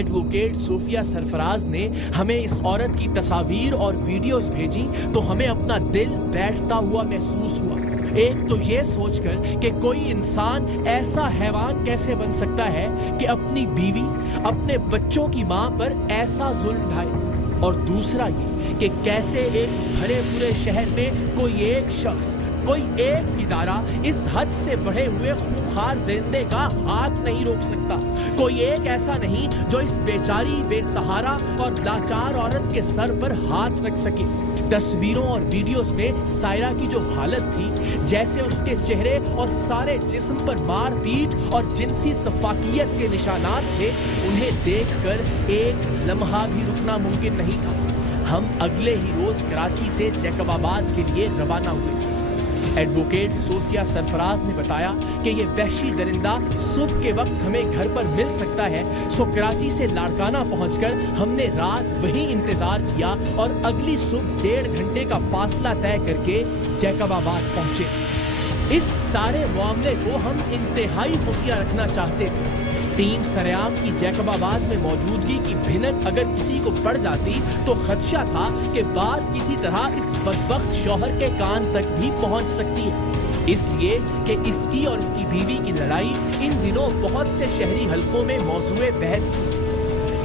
Advocate Sophia Sarfaraz ने हमें इस औरत की तस्वीर और वीडियोस भेजी तो हमें अपना दिल बैठता हुआ महसूस हुआ। एक तो ये सोचकर कि कोई इंसान ऐसा हैवान कैसे बन सकता है कि अपनी बीवी, अपने बच्चों की मां पर ऐसा जुल्म ढाए, और दूसरा ये कि कैसे एक भरे पूरे शहर में कोई एक शख्स, कोई एक इदारा इस हद से बढ़े हुए खूंखार दरिंदे का हाथ नहीं रोक सकता। कोई एक ऐसा नहीं जो इस बेचारी, बेसहारा और लाचार औरत के सर पर हाथ रख सके। तस्वीरों और वीडियोस में सायरा की जो हालत थी, जैसे उसके चेहरे और सारे जिस्म पर मारपीट और जिनसी सफाकियत के निशानात थे, उन्हें देखकर एक लम्हा भी रुकना मुमकिन नहीं था। हम अगले ही रोज कराची से जैकबाबाद के लिए रवाना हुए। एडवोकेट सोफिया सरफराज ने बताया कि ये वहशी दरिंदा सुबह के वक्त हमें घर पर मिल सकता है, सो कराची से लाड़काना पहुंचकर हमने रात वहीं इंतजार किया और अगली सुबह 1.5 घंटे का फासला तय करके जैकबाबाद पहुंचे। इस सारे मामले को हम इंतहाई खुफिया रखना चाहते थे। टीम सरेआम की जैकबाबाद में मौजूदगी की भिनक अगर किसी को पड़ जाती तो खदशा था कि बात किसी तरह इस बदबख्त शौहर के कान तक भी पहुंच सकती है, इसलिए कि इसकी और इसकी बीवी की लड़ाई इन दिनों बहुत से शहरी हलकों में मौजूए बहस थी।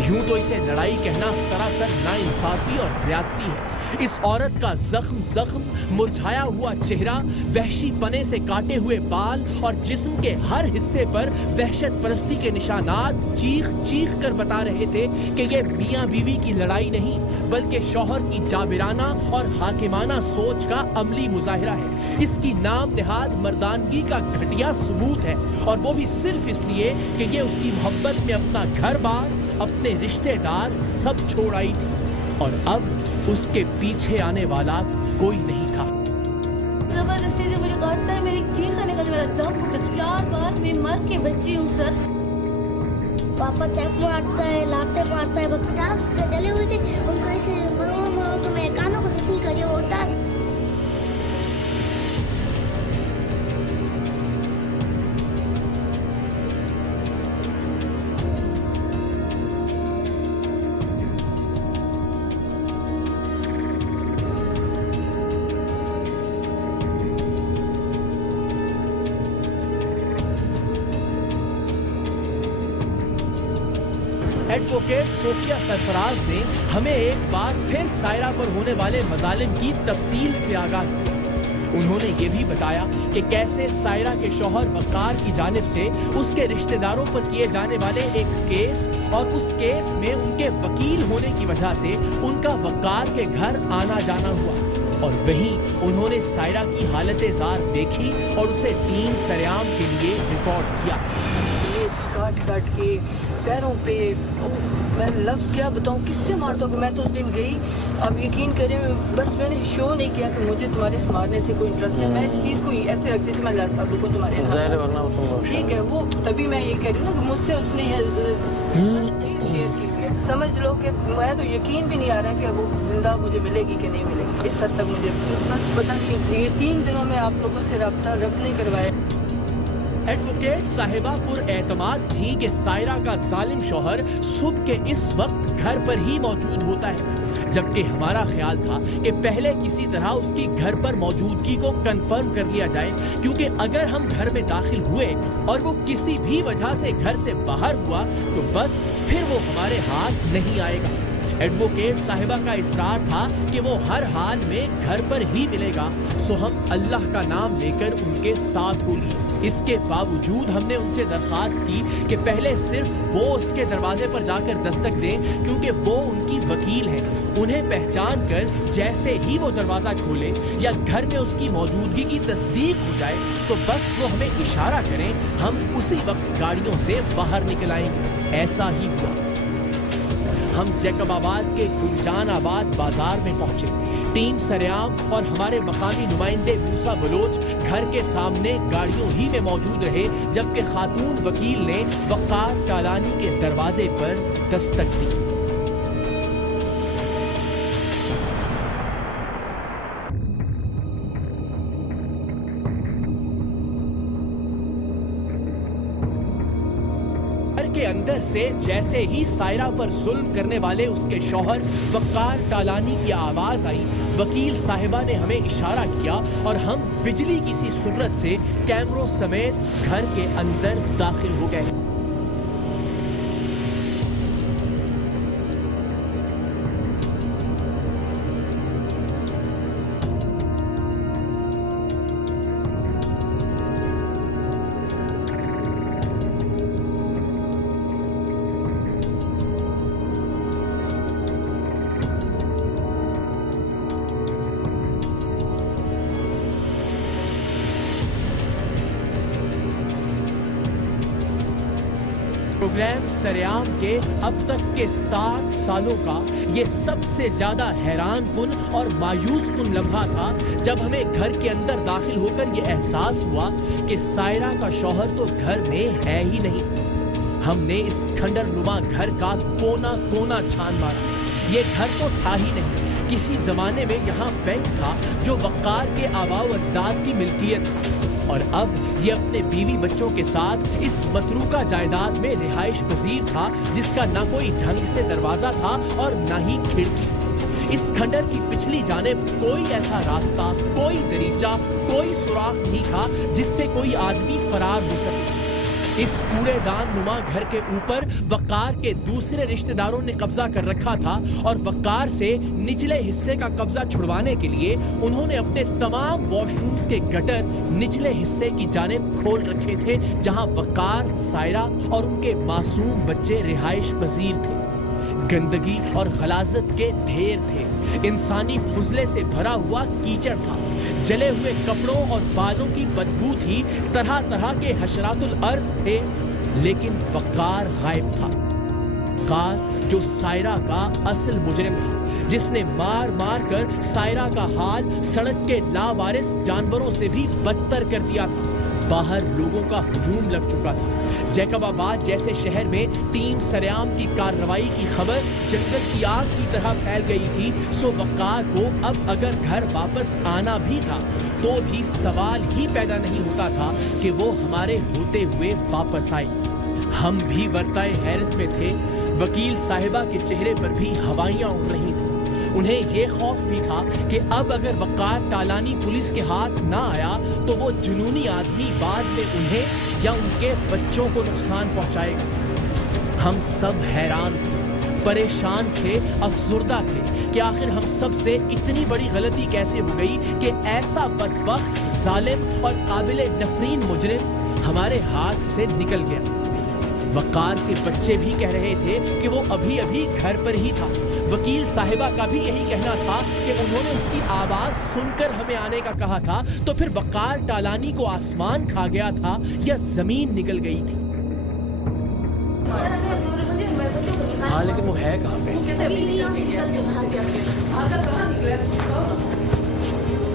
यूं तो इसे लड़ाई कहना सरासर नाइंसाफी और ज्यादती है। इस औरत का जख्म, मुरझाया हुआ चेहरा, वहशी पने से काटे हुए बाल और जिस्म के हर हिस्से पर वहशत परस्ती के निशानात चीख चीख कर बता रहे थे कि ये मियां बीवी की लड़ाई नहीं, बल्कि शौहर की जाबिराना और हाकिमाना सोच का अमली मुजाहिरा है। इसकी नाम निहाद मर्दानगी का घटिया सबूत है, और वो भी सिर्फ इसलिए कि ये उसकी मोहब्बत में अपना घर बार, अपने रिश्तेदार सब छोड़ आई थी, और अब उसके पीछे आने वाला कोई नहीं था। जबरदस्ती से मुझे काटता है, मेरी चीख निकल, मेरा दम घुटा। 4 बार मैं मर के बची हूँ सर। पापा चैक मारता है, लाते मारता है, बकटास पे डले हुए थे, उनको ऐसे मारो तो मेरे कानों को जख्मी कर दिया होता। एडवोकेट सोफिया सरफराज ने हमें एक बार फिर सायरा पर होने वाले मजालिम की तफसील से आगाह किया। उन्होंने ये भी बताया कि कैसे सायरा के शौहर वकार की जानिब से उसके रिश्तेदारों पर किए जाने वाले एक केस, और उस केस में उनके वकील होने की वजह से उनका वकार के घर आना जाना हुआ, और वहीं उन्होंने सायरा की हालत जार देखी और उसे टीम सरेआम के लिए रिकॉर्ड किया। काट के पैरों पे, मैं लफ्ज़ क्या बताऊँ, किससे मारता हूँ। मैं तो उस दिन गई, अब यकीन करें, बस मैंने शो नहीं किया कि मुझे तुम्हारे से मारने से कोई इंटरेस्ट है। मैं इस चीज़ को ऐसे रखती थी, मैं लड़ता को तुम्हारे, ठीक है। वो तभी मैं ये कह रही हूँ ना कि मुझसे उसने चीज़ शेयर की हुई है। समझ लो कि मैं तो यकीन भी नहीं आ रहा है कि वो जिंदा मुझे मिलेगी कि नहीं मिलेगी। इस हद तक मुझे बस पता नहीं। ये 3 दिनों में आप लोगों से रब्ता नहीं करवाया। एडवोकेट साहिबा पुरएतमाद थी कि सायरा का जालिम शौहर सुबह के इस वक्त घर पर ही मौजूद होता है, जबकि हमारा ख्याल था कि पहले किसी तरह उसकी घर पर मौजूदगी को कंफर्म कर लिया जाए, क्योंकि अगर हम घर में दाखिल हुए और वो किसी भी वजह से घर से बाहर हुआ तो बस फिर वो हमारे हाथ नहीं आएगा। एडवोकेट साहिबा का इसरार था कि वो हर हाल में घर पर ही मिलेगा, सो हम अल्लाह का नाम लेकर उनके साथ हो लिए। इसके बावजूद हमने उनसे दरखास्त की कि पहले सिर्फ वो उसके दरवाजे पर जाकर दस्तक दें, क्योंकि वो उनकी वकील हैं। उन्हें पहचान कर जैसे ही वो दरवाजा खोले या घर में उसकी मौजूदगी की तस्दीक हो जाए तो बस वो हमें इशारा करें, हम उसी वक्त गाड़ियों से बाहर निकल आएंगे। ऐसा ही हुआ। हम जैकबाबाद के गुलजानाबाद बाजार में पहुंचे। टीम सरेआम और हमारे मकामी नुमाइंदे मूसा बलोच घर के सामने गाड़ियों ही में मौजूद रहे, जबकि खातून वकील ने वकार कालानी के दरवाजे पर दस्तक दी। के अंदर से जैसे ही सायरा पर जुल्म करने वाले उसके शौहर वक़ार टालानी की आवाज आई, वकील साहिबा ने हमें इशारा किया और हम बिजली की सी सुर्रत से कैमरों समेत घर के अंदर दाखिल हो गए। प्रोग्राम सरेआम के अब तक के 7 सालों का ये सबसे ज्यादा हैरानकुन और मायूसकुन लम्हा था जब हमें घर के अंदर दाखिल होकर ये एहसास हुआ कि सायरा का शौहर तो घर में है ही नहीं। हमने इस खंडर नुमा घर का कोना कोना छान मारा। ये घर तो था ही नहीं। किसी जमाने में यहाँ बैंक था जो वक़ार के आबाओ अजदाद की मिल्कियत था और अब ये अपने बीवी बच्चों के साथ इस मतरूका जायदाद में रिहाइश पजीर था जिसका ना कोई ढंग से दरवाजा था और ना ही खिड़की। इस खंडर की पिछली जानिब कोई ऐसा रास्ता, कोई दरीचा, कोई सुराख नहीं था जिससे कोई आदमी फरार हो सके। इस कूड़ेदान नुमा घर के ऊपर वक़ार के दूसरे रिश्तेदारों ने कब्जा कर रखा था और वक़ार से निचले हिस्से का कब्जा छुड़वाने के लिए उन्होंने अपने तमाम वॉशरूम्स के गटर निचले हिस्से की जानिब खोल रखे थे जहां वक़ार, सायरा और उनके मासूम बच्चे रिहाइश पजीर थे। गंदगी और गलाजत के ढेर थे। इंसानी फुजले से भरा हुआ कीचड़ था। जले हुए कपड़ों और बालों की बदबू थी। तरह तरह के हशरातुल अर्ज थे, लेकिन वक़ार गायब था। वक़ार जो सायरा का असल मुजरिम था, जिसने मार मार कर सायरा का हाल सड़क के लावारिस जानवरों से भी बदतर कर दिया था। बाहर लोगों का हुजूम लग चुका था। जैकबाबाद जैसे शहर में टीम सरेआम की कार्रवाई की खबर जंगल की आग की तरह फैल गई थी। सो वक़ार को अब अगर घर वापस आना भी था तो भी सवाल ही पैदा नहीं होता था कि वो हमारे होते हुए वापस आए। हम भी वर्ताए हैरत में थे। वकील साहिबा के चेहरे पर भी हवाइयां उड़ रही थी। उन्हें ये खौफ भी था कि अब अगर वक़ार टालानी पुलिस के हाथ ना आया तो वो जुनूनी आदमी बाद में उन्हें या उनके बच्चों को नुकसान पहुंचाएगा। हम सब हैरान थे, परेशान थे, अफसुर्दा थे कि आखिर हम सब से इतनी बड़ी गलती कैसे हो गई कि ऐसा बदबख्त, जालिम और काबिले नफरीन मुजरिम हमारे हाथ से निकल गया। वक़ार के बच्चे भी कह रहे थे कि वो अभी अभी घर पर ही था। वकील साहिबा का भी यही कहना था कि उन्होंने उसकी आवाज सुनकर हमें आने का कहा था। तो फिर वक़ार टालानी को आसमान खा गया था या जमीन निकल गई थी? हाँ, लेकिन वो है कहाँ पे?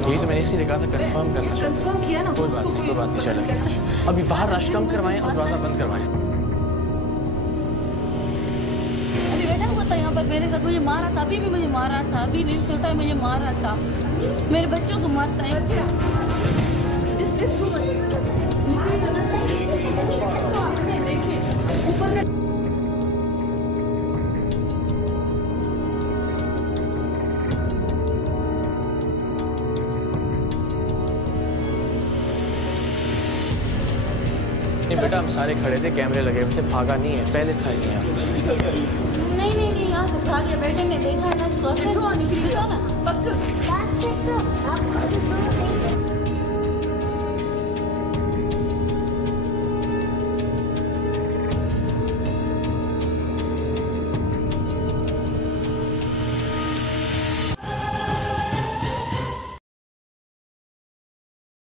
यही तो मैंने इसीलिए कहा था कंफर्म करना। कंफर्म किया ना? कोई बात नहीं, चलो अभी बाहर रश कम करवाएं और दरवाजा बंद करवाएं। यहाँ पर मेरे साथ मुझे मारा था, अभी भी मुझे मारा था, अभी नींद से उठा मुझे मारा था, मेरे बच्चों को मारता है। बेटा हम सारे खड़े थे, कैमरे लगे हुए थे, भागा नहीं है, पहले था यहाँ। नहीं यहाँ से भाग गया। बेटे ने देखा ना उसको, निकली ना पक्का।